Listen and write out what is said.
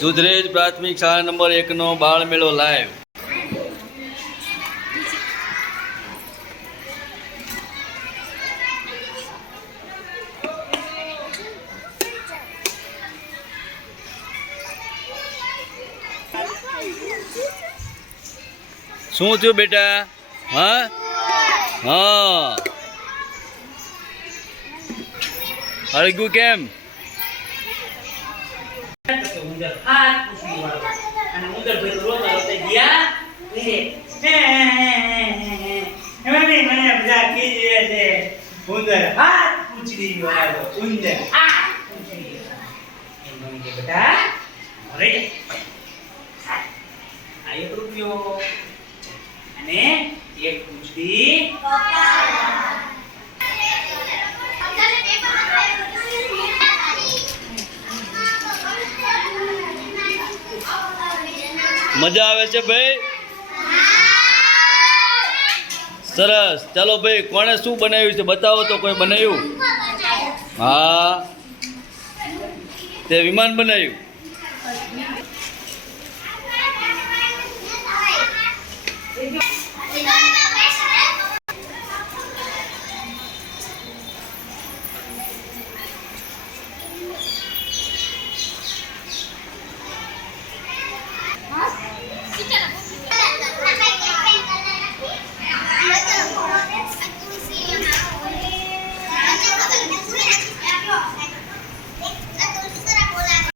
દુધરેજ પ્રાથમિક શાળા નંબર 1 નો બાળ મેળો લાઈવ. શું થયું બેટા? હા હા હળગું કેમ? મજા આવે છે ભાઈ? સરસ. ચાલો ભાઈ, કોણે શું બનાવ્યું છે બતાવો તો. કોઈ બનાવ્યું? હા, તે વિમાન બનાવ્યું.